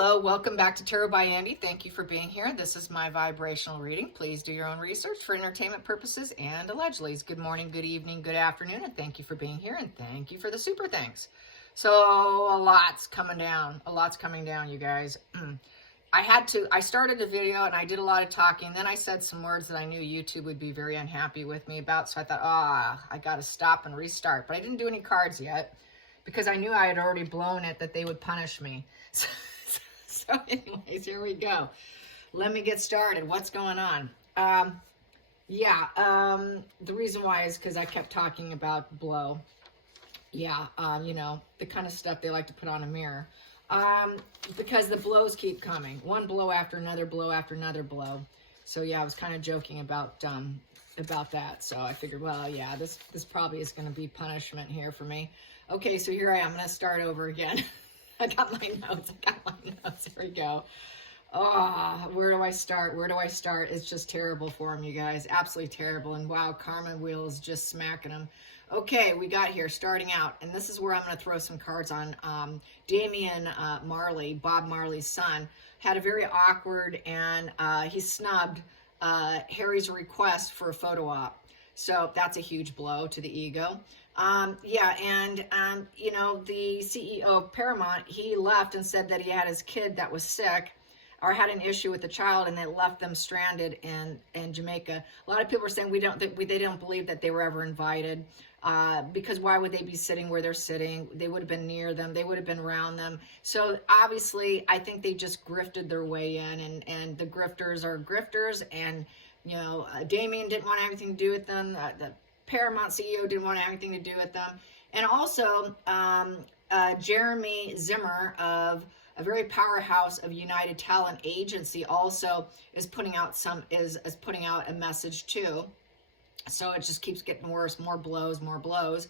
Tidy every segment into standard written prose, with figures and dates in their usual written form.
Hello, welcome back to Tarot by Andy. Thank you for being here. This is my vibrational reading. Please do your own research for entertainment purposes and allegedly. Good morning, good evening, good afternoon, and thank you for being here, and thank you for the super thanks. So a lot's coming down. A lot's coming down, you guys. I started a video and I did a lot of talking. Then I said some words that I knew YouTube would be very unhappy with me about. So I thought, I got to stop and restart. But I didn't do any cards yet because I knew I had already blown it, that they would punish me. So anyways, here we go. Let me get started. What's going on? The reason why is because I kept talking about blow. You know, the kind of stuff they like to put on a mirror. Because the blows keep coming. One blow after another blow after another blow. So yeah, I was kind of joking about that. So I figured, well, yeah, this probably is going to be punishment here for me. Okay, so here I am. I'm going to start over again. I got my notes. Here we go. Where do I start? It's just terrible for them, you guys. Absolutely terrible. And wow, Karma Wheel is just smacking them. Okay, we got here, starting out. And this is where I'm going to throw some cards on. Damian Marley, Bob Marley's son, had a very awkward and he snubbed Harry's request for a photo op. So that's a huge blow to the ego. You know, the CEO of Paramount, he left and said that he had his kid that was sick or had an issue with the child, and they left them stranded in Jamaica. A lot of people are saying they don't believe that they were ever invited, because why would they be sitting where they're sitting? They would have been near them. They would have been around them. So obviously, I think they just grifted their way in, and the grifters are grifters, and you know, Damian didn't want anything to do with them. The Paramount CEO didn't want anything to do with them. And also, Jeremy Zimmer of a very powerhouse of United Talent Agency also is putting out is putting out a message too. So it just keeps getting worse. More blows, more blows.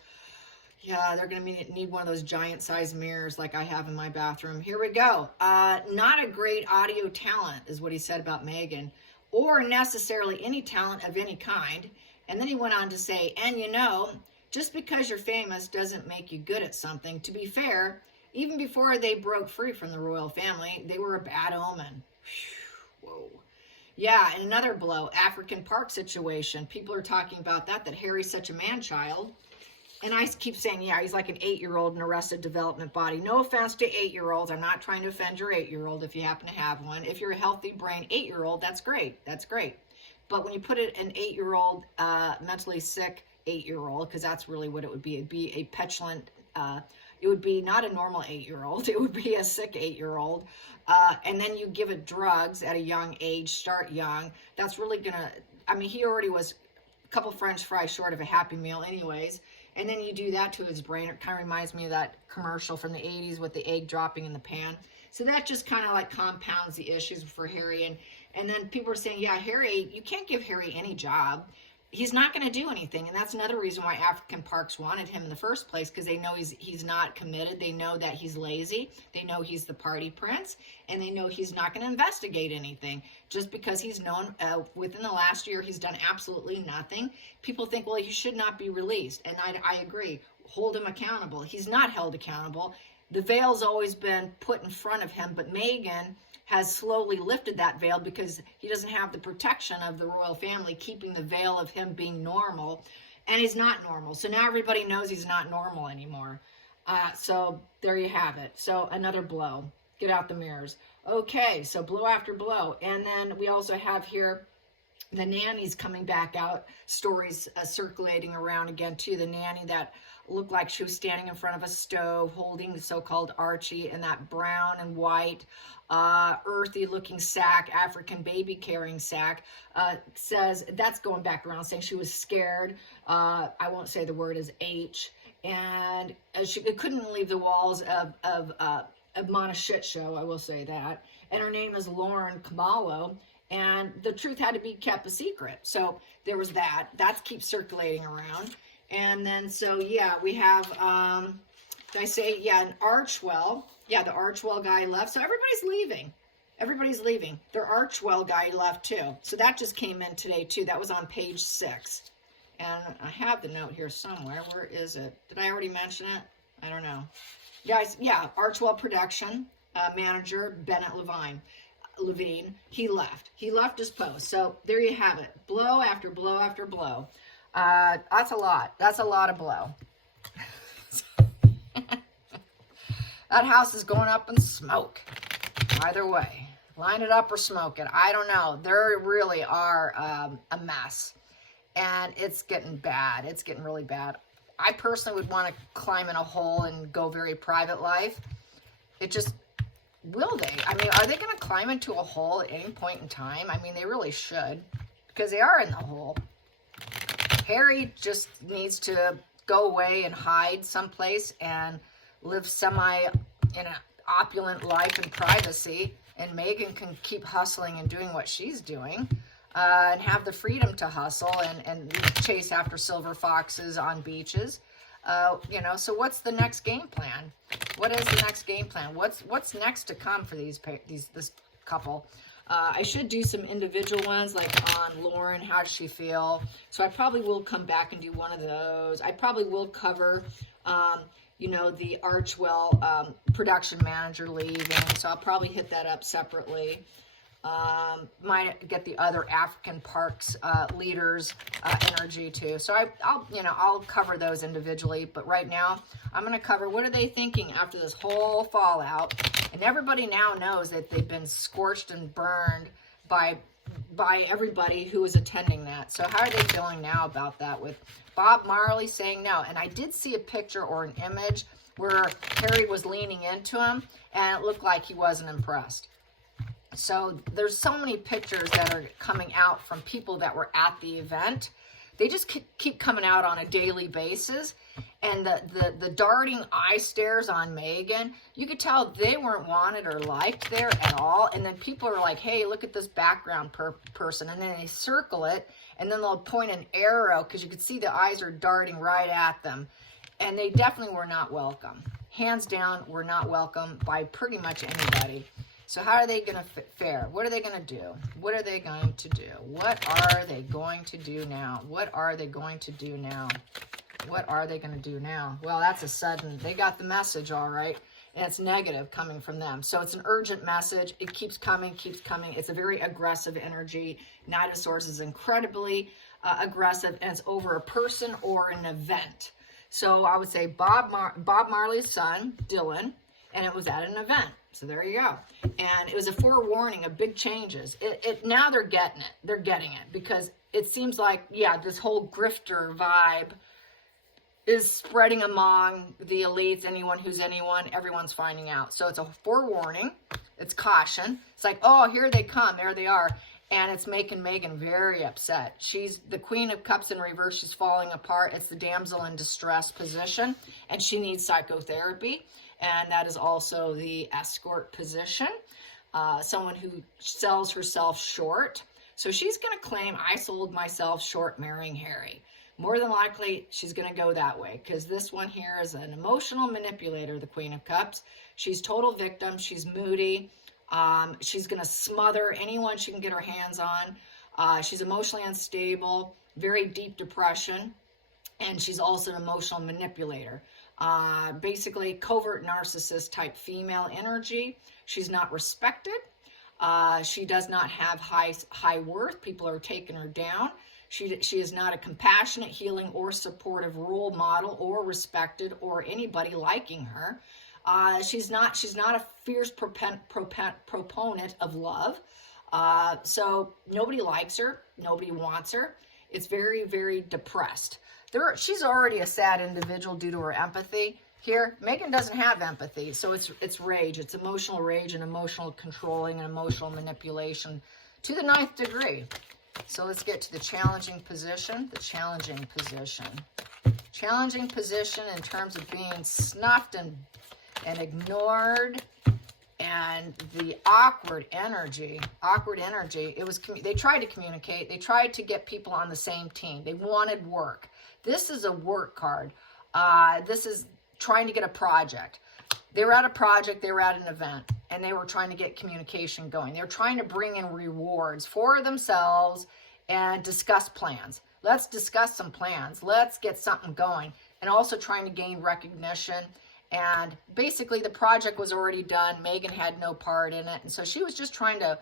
Yeah, they're going to need one of those giant size mirrors like I have in my bathroom. Here we go. Not a great audio talent is what he said about Meghan, or necessarily any talent of any kind. And then he went on to say, and you know, just because you're famous doesn't make you good at something. To be fair, even before they broke free from the royal family, they were a bad omen. Whoa. Yeah, and another blow, African Park situation. People are talking about that Harry's such a man-child. And I keep saying, yeah, he's like an 8-year-old in Arrested Development body. No offense to 8-year-olds. I'm not trying to offend your 8-year-old if you happen to have one. If you're a healthy brain 8-year-old, that's great. That's great. But when you put it an 8-year-old, mentally sick 8-year-old, because that's really what it would be. It'd be a petulant, it would be not a normal 8-year-old. It would be a sick 8-year-old. And then you give it drugs at a young age, start young. That's really going to, I mean, he already was a couple French fries short of a Happy Meal anyways. And then you do that to his brain. It kind of reminds me of that commercial from the 80s with the egg dropping in the pan. So that just kind of like compounds the issues for Harry. And then people are saying, yeah, Harry, you can't give Harry any job. He's not going to do anything. And that's another reason why African Parks wanted him in the first place, because they know he's not committed. They know that he's lazy. They know he's the party prince. And they know he's not going to investigate anything. Just because he's known within the last year, he's done absolutely nothing. People think, well, he should not be released. And I agree. Hold him accountable. He's not held accountable. The veil's always been put in front of him, but Meghan has slowly lifted that veil because he doesn't have the protection of the royal family keeping the veil of him being normal, and he's not normal. So now everybody knows he's not normal anymore. So there you have it. So another blow. Get out the mirrors. Okay, so blow after blow. And then we also have here the nannies coming back out, stories circulating around again too. The nanny that looked like she was standing in front of a stove holding the so-called Archie in that brown and white earthy looking sack, African baby carrying sack, says, that's going back around saying she was scared. I won't say the word is H. And she couldn't leave the walls of Mana Shit Show, I will say that. And her name is Lauren Kamalo. And the truth had to be kept a secret. So there was that. That keeps circulating around. And then, so yeah, we have, did I say, yeah, an Archwell. Yeah, the Archwell guy left. So everybody's leaving. Everybody's leaving. Their Archwell guy left too. So that just came in today too. That was on page 6. And I have the note here somewhere. Where is it? Did I already mention it? I don't know. Guys, yeah, Archwell production. manager, Bennett Levine, he left. He left his post. So there you have it. Blow after blow after blow. That's a lot. That's a lot of blow. That house is going up in smoke. Either way. Line it up or smoke it. I don't know. They really are a mess. And it's getting bad. It's getting really bad. I personally would want to climb in a hole and go very private life. It just, will they? I mean, are they going to climb into a hole at any point in time? I mean, they really should, because they are in the hole. Harry just needs to go away and hide someplace and live in an opulent life in privacy, and Meghan can keep hustling and doing what she's doing, and have the freedom to hustle and chase after silver foxes on beaches. You know, so what's the next game plan? What is the next game plan? What's next to come for this couple? I should do some individual ones, like on Lauren, how does she feel? So I probably will come back and do one of those. I probably will cover, you know, the Archwell production manager leaving. So I'll probably hit that up separately. Might get the other African parks leaders energy too. So I'll cover those individually. But right now, I'm going to cover what are they thinking after this whole fallout. And everybody now knows that they've been scorched and burned by everybody who was attending that. So how are they feeling now about that, with Bob Marley saying no? And I did see a picture or an image where Harry was leaning into him, and it looked like he wasn't impressed. So there's so many pictures that are coming out from people that were at the event. They just keep coming out on a daily basis. And the darting eye stares on Meghan, you could tell they weren't wanted or liked there at all. And then people are like, hey, look at this background person. And then they circle it, and then they'll point an arrow because you could see the eyes are darting right at them. And they definitely were not welcome. Hands down, were not welcome by pretty much anybody. So how are they going to fare? What are they going to do? What are they going to do? What are they going to do now? What are they going to do now? What are they going to do now? Well, that's a sudden. They got the message, all right. And it's negative coming from them. So it's an urgent message. It keeps coming, keeps coming. It's a very aggressive energy. Knight of Swords is incredibly aggressive, and it's over a person or an event. So I would say Bob Marley's son, Dylan, and it was at an event. So there you go. And it was a forewarning of big changes. Now they're getting it. They're getting it, because it seems like, yeah, this whole grifter vibe is spreading among the elites. Anyone who's anyone, everyone's finding out. So it's a forewarning. It's caution. It's like, oh, here they come. There they are. And it's making Meghan very upset. She's the Queen of Cups in reverse. She's falling apart. It's the damsel in distress position, and she needs psychotherapy. And that is also the escort position, someone who sells herself short. So she's going to claim, I sold myself short marrying Harry. More than likely, she's going to go that way, because this one here is an emotional manipulator, the Queen of Cups. She's total victim. She's moody. She's going to smother anyone she can get her hands on. She's emotionally unstable, very deep depression, and she's also an emotional manipulator. Basically covert narcissist type female energy. She's not respected. She does not have high worth. People are taking her down. She is not a compassionate, healing, or supportive role model, or respected, or anybody liking her. She's not a fierce proponent of love. So nobody likes her. Nobody wants her. It's very, very depressed. She's already a sad individual due to her empathy. Here, Meghan doesn't have empathy, so it's rage. It's emotional rage and emotional controlling and emotional manipulation to the 9th degree. So let's get to the challenging position. The challenging position. Challenging position in terms of being snuffed and ignored, and the awkward energy. It was, they tried to communicate. They tried to get people on the same team. They wanted work. This is a work card. This is trying to get a project. They were at a project, they were at an event, and they were trying to get communication going. They were trying to bring in rewards for themselves and discuss plans. Let's discuss some plans. Let's get something going. And also trying to gain recognition And basically the project was already done. Megan had no part in it. And so she was just trying to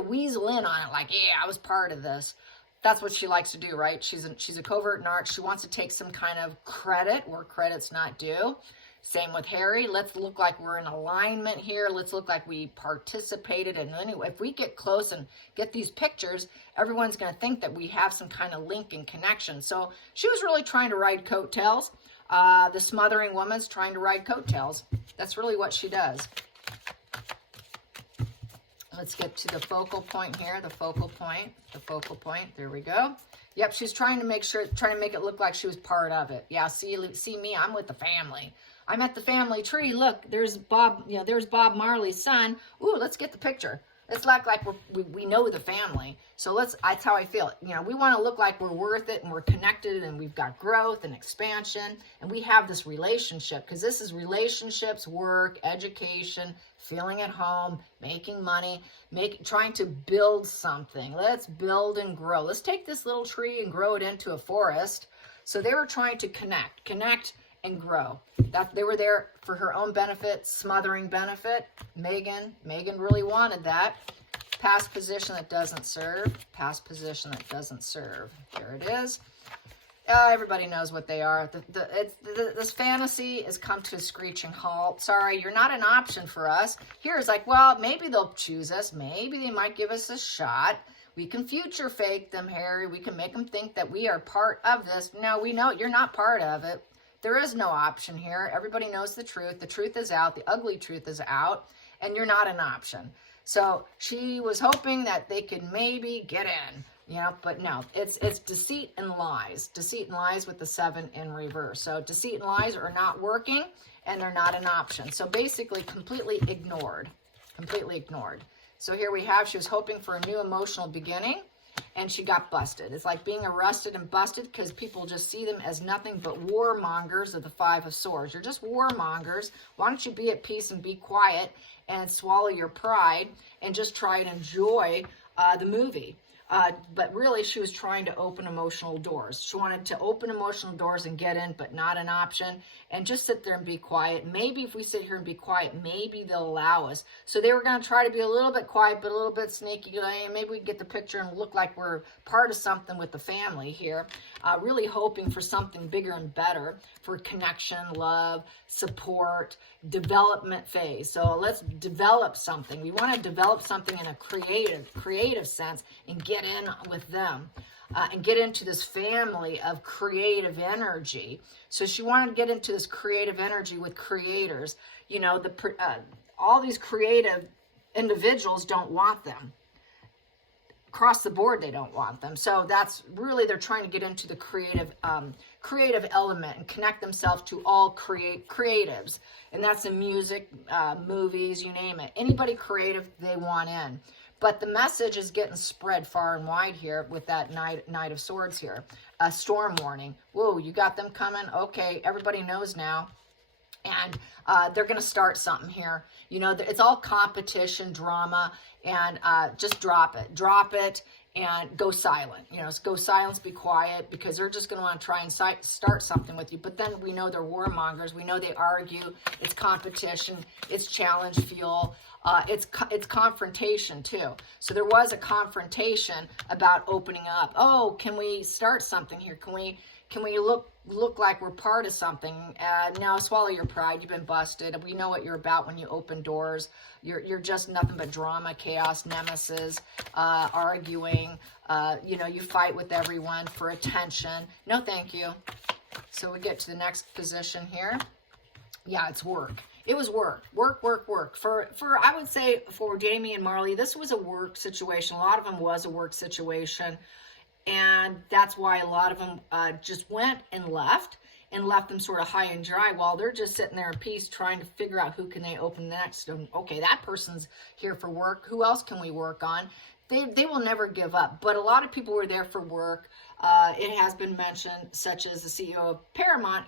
weasel in on it, like, yeah, I was part of this. That's what she likes to do, right? She's a covert narc. She wants to take some kind of credit where credit's not due. Same with Harry. Let's look like we're in alignment here. Let's look like we participated. And anyway, if we get close and get these pictures, everyone's going to think that we have some kind of link and connection. So she was really trying to ride coattails. The smothering woman's trying to ride coattails. That's really what she does. Let's get to the focal point here. The focal point. The focal point. There we go. Yep, she's trying to make it look like she was part of it. Yeah, see me, I'm with the family. I'm at the family tree. Look, there's Bob, there's Bob Marley's son. Ooh, let's get the picture. It's like we know the family. So that's how I feel. We want to look like we're worth it and we're connected and we've got growth and expansion and we have this relationship, because this is relationships, work, education, feeling at home, making money, trying to build something. Let's build and grow. Let's take this little tree and grow it into a forest. So they were trying to connect and grow. That they were there for her own benefit, smothering benefit. Megan really wanted that. Past position that doesn't serve. Past position that doesn't serve. There it is. Everybody knows what they are. This fantasy has come to a screeching halt. Sorry, you're not an option for us. Here's like, well, maybe they'll choose us. Maybe they might give us a shot. We can future fake them, Harry. We can make them think that we are part of this. No, we know you're not part of it. There is no option here. Everybody knows the truth. The truth is out. The ugly truth is out. And you're not an option. So she was hoping that they could maybe get in. But no. It's deceit and lies. Deceit and lies with the 7 in reverse. So deceit and lies are not working. And they're not an option. So basically completely ignored. Completely ignored. So here we have, she was hoping for a new emotional beginning. And she got busted. It's like being arrested and busted because people just see them as nothing but warmongers of the 5 of Swords. You're just warmongers. Why don't you be at peace and be quiet and swallow your pride and just try and enjoy the movie? But really, she was trying to open emotional doors. She wanted to open emotional doors and get in, but not an option. And just sit there and be quiet. Maybe if we sit here and be quiet, maybe they'll allow us. So they were going to try to be a little bit quiet, but a little bit sneaky. Maybe we can get the picture and look like we're part of something with the family here. Really hoping for something bigger and better, for connection, love, support, development phase. So let's develop something. We want to develop something in a creative sense and get in with them. And get into this family of creative energy. So she wanted to get into this creative energy with creators. All these creative individuals don't want them. Across the board, they don't want them. So that's really, they're trying to get into the creative element and connect themselves to all creatives. And that's in music, movies, you name it. Anybody creative, they want in. But the message is getting spread far and wide here with that Knight of Swords here. A storm warning. Whoa, you got them coming? Okay, everybody knows now. And they're going to start something here. It's all competition, drama, and just drop it. Drop it and go silent. Go silence, be quiet, because they're just going to want to try and start something with you. But then we know they're warmongers. We know they argue. It's competition. It's challenge fuel. It's confrontation too. So there was a confrontation about opening up. Oh, can we start something here? Can we look like we're part of something? Now swallow your pride. You've been busted. We know what you're about when you open doors. You're just nothing but drama, chaos, nemesis, arguing. You fight with everyone for attention. No, thank you. So we get to the next position here. Yeah, it's work. It was work. For I would say for Damian and Marley, this was a work situation. A lot of them was a work situation. And that's why a lot of them just went and left them sort of high and dry while they're just sitting there in peace trying to figure out who can they open next. And, okay, that person's here for work. Who else can we work on? They will never give up. But a lot of people were there for work. It has been mentioned, such as the CEO of Paramount,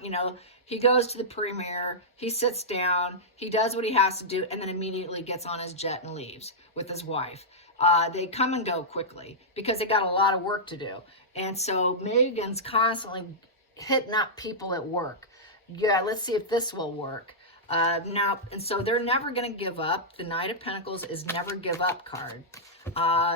he goes to the premiere, he sits down, he does what he has to do, and then immediately gets on his jet and leaves with his wife. They come and go quickly because they got a lot of work to do. And so Megan's constantly hitting up people at work. Yeah, let's see if this will work. Now, and so they're never going to give up. The Knight of Pentacles is never give up card.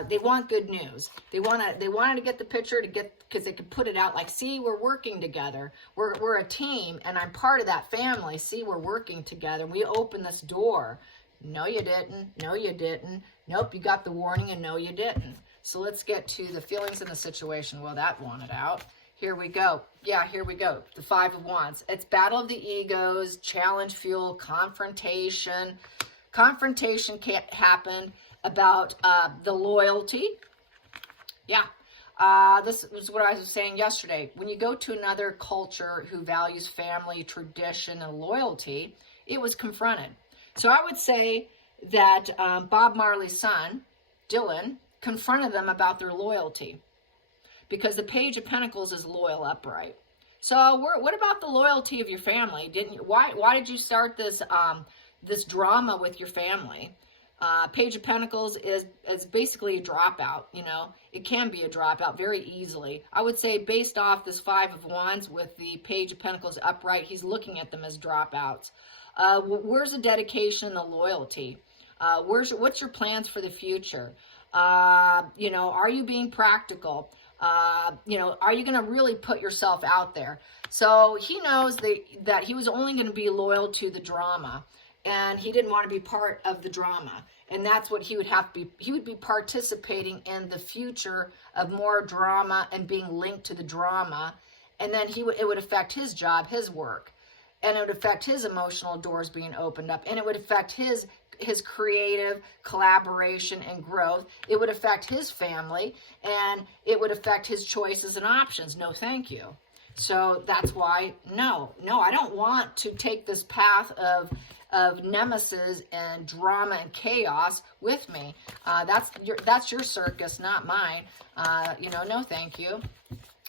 They want good news. They wanted to get the picture because they could put it out like, see, we're working together. We're a team, and I'm part of that family. See, we're working together. We opened this door. No, you didn't. No, you didn't. Nope, you got the warning, and no, you didn't. So let's get to the feelings in the situation. Well, that wanted out. Here we go. Yeah, here we go. The Five of Wands. It's battle of the egos, challenge fuel, confrontation. Confrontation can't happen about the loyalty. Yeah. This was what I was saying yesterday. When you go to another culture who values family, tradition, and loyalty, it was confronted. So I would say that Bob Marley's son, Dylan, confronted them about their loyalty. Because the Page of Pentacles is loyal upright. So what about the loyalty of your family? Why did you start this this drama with your family? Page of Pentacles is basically a dropout. You know, it can be a dropout very easily. I would say based off this Five of Wands with the Page of Pentacles upright, he's looking at them as dropouts. Where's the dedication and the loyalty? What's your plans for the future? You know, are you being practical? You know, are you going to really put yourself out there? So he knows that he was only going to be loyal to the drama, and he didn't want to be part of the drama. And that's what he would have to be. He would be participating in the future of more drama and being linked to the drama. And then it would affect his job, his work, and it would affect his emotional doors being opened up, and it would affect his creative collaboration and growth. It would affect his family, and it would affect his choices and options. No, thank you. So that's why, no, I don't want to take this path of nemesis and drama and chaos with me. That's your circus, not mine. You know, no, thank you.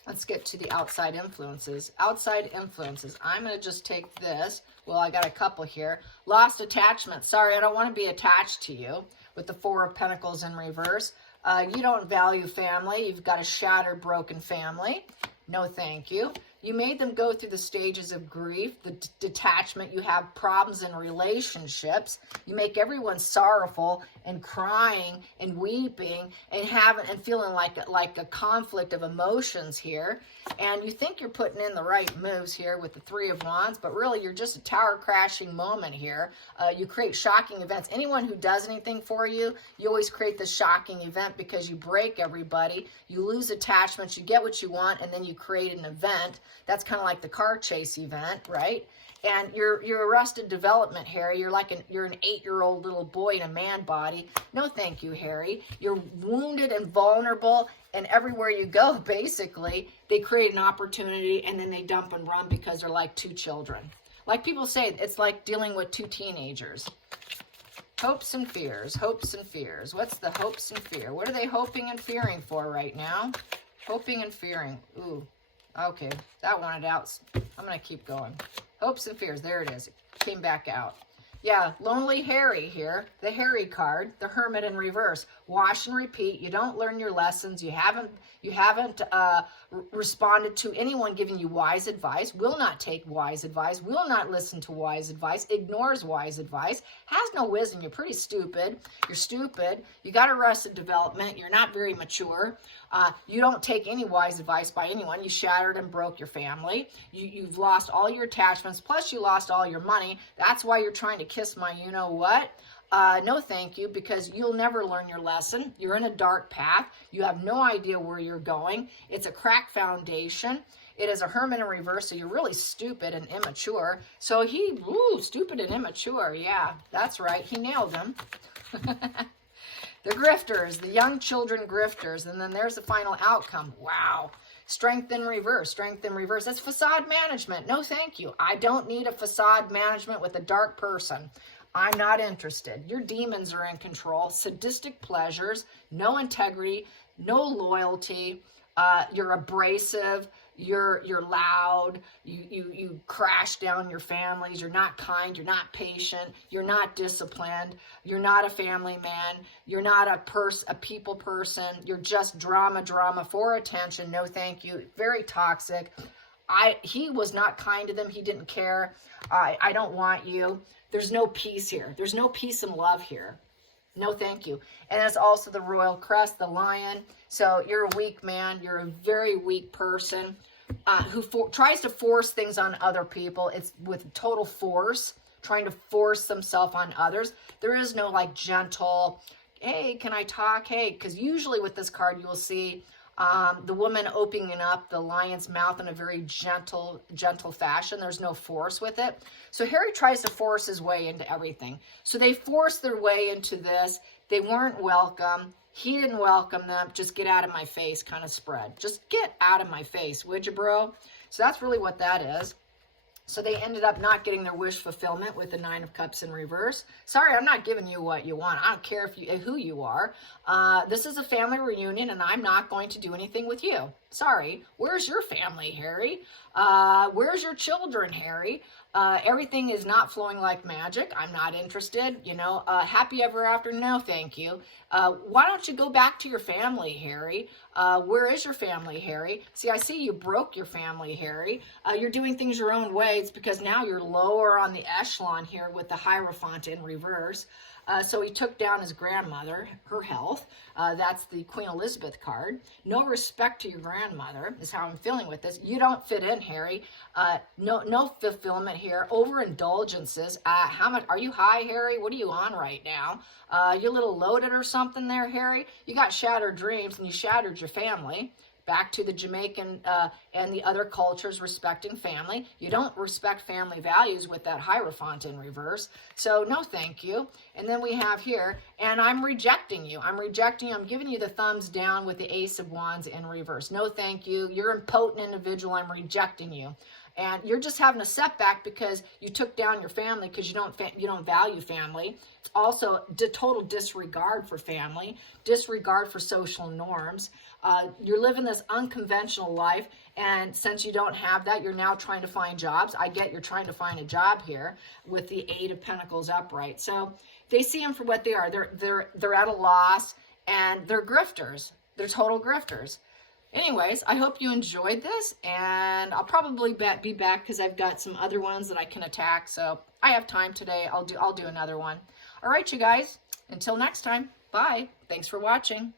Let's get to the outside influences. Outside influences. I'm going to just take this. Well, I got a couple here. Lost attachment. Sorry, I don't want to be attached to you with the Four of Pentacles in reverse. You don't value family. You've got a shattered, broken family. No, thank you. You made them go through the stages of grief, the detachment. You have problems in relationships. You make everyone sorrowful and crying and weeping and feeling like a conflict of emotions here. And you think you're putting in the right moves here with the Three of Wands, but really you're just a tower crashing moment here. You create shocking events. Anyone who does anything for you, you always create this shocking event because you break everybody. You lose attachments. You get what you want, and then you create an event. That's kind of like the car chase event, right? And you're arrested development, Harry. You're an 8-year-old little boy in a man body. No, thank you, Harry. You're wounded and vulnerable, and everywhere you go, basically, they create an opportunity, and then they dump and run because they're like two children. Like people say, it's like dealing with two teenagers. Hopes and fears, hopes and fears. What's the hopes and fear? What are they hoping and fearing for right now? Hoping and fearing. Ooh. Okay, that wanted out. I'm going to keep going. Hopes and fears. There it is. It came back out. Yeah, Lonely Harry here. The Harry card. The Hermit in reverse. Wash and repeat. You don't learn your lessons. You haven't responded to anyone giving you wise advice. Will not take wise advice. Will not listen to wise advice. Ignores wise advice. Has no wisdom. You're pretty stupid. You're stupid. You got arrested development. You're not very mature. You don't take any wise advice by anyone. You shattered and broke your family. You've lost all your attachments. Plus, you lost all your money. That's why you're trying to kiss my you-know-what. No, thank you, because you'll never learn your lesson. You're in a dark path. You have no idea where you're going. It's a cracked foundation. It is a Hermit in reverse, so you're really stupid and immature. So stupid and immature. Yeah, that's right. He nailed him. The grifters, the young children grifters, and then there's the final outcome. Wow. Strength in reverse, strength in reverse. That's facade management. No, thank you. I don't need a facade management with a dark person. I'm not interested. Your demons are in control. Sadistic pleasures, no integrity, no loyalty. You're abrasive. You're loud. You crash down your families. You're not kind. You're not patient. You're not disciplined. You're not a family man. You're not a people person. You're just drama for attention. No, thank you. Very toxic. He was not kind to them. He didn't care. I don't want you. there's no peace here. There's no peace and love here. No, thank you. And it's also the royal crest, the lion. So you're a weak man. You're a very weak person who tries to force things on other people. It's with total force, trying to force themselves on others. There is no like gentle, hey, can I talk? Hey, because usually with this card, you will see the woman opening up the lion's mouth in a very gentle fashion. There's no force with it. So Harry tries to force his way into everything. So they forced their way into this. They weren't welcome. He didn't welcome them. Just get out of my face kind of spread. Just get out of my face, would you, bro? So that's really what that is. So they ended up not getting their wish fulfillment with the 9 of Cups in reverse. Sorry, I'm not giving you what you want. I don't care who you are. This is a family reunion, and I'm not going to do anything with you. Sorry. Where's your family, Harry? Where's your children, Harry? Everything is not flowing like magic. I'm not interested. You know, happy ever after? No, thank you. Why don't you go back to your family, Harry? Where is your family, Harry? See, I see you broke your family, Harry. You're doing things your own way. It's because now you're lower on the echelon here with the Hierophant in reverse. So he took down his grandmother, her health. That's the Queen Elizabeth card. No respect to your grandmother is how I'm feeling with this. You don't fit in, Harry. No fulfillment here. Overindulgences. How much are you high, Harry? What are you on right now? You're a little loaded or something there, Harry. You got shattered dreams and you shattered your family. Back to the Jamaican and the other cultures respecting family. You don't respect family values with that Hierophant in reverse. So no thank you. And then we have here, and I'm rejecting you. I'm rejecting you. I'm giving you the thumbs down with the Ace of Wands in reverse. No thank you. You're an impotent individual. I'm rejecting you. And you're just having a setback because you took down your family because you don't value family. Also, total disregard for family, disregard for social norms. You're living this unconventional life, and since you don't have that, you're now trying to find jobs. I get you're trying to find a job here with the 8 of Pentacles upright. So they see them for what they are. They're at a loss, and they're grifters. They're total grifters. Anyways, I hope you enjoyed this, and I'll probably be back because I've got some other ones that I can attack. So I have time today. I'll do another one. All right, you guys. Until next time. Bye. Thanks for watching.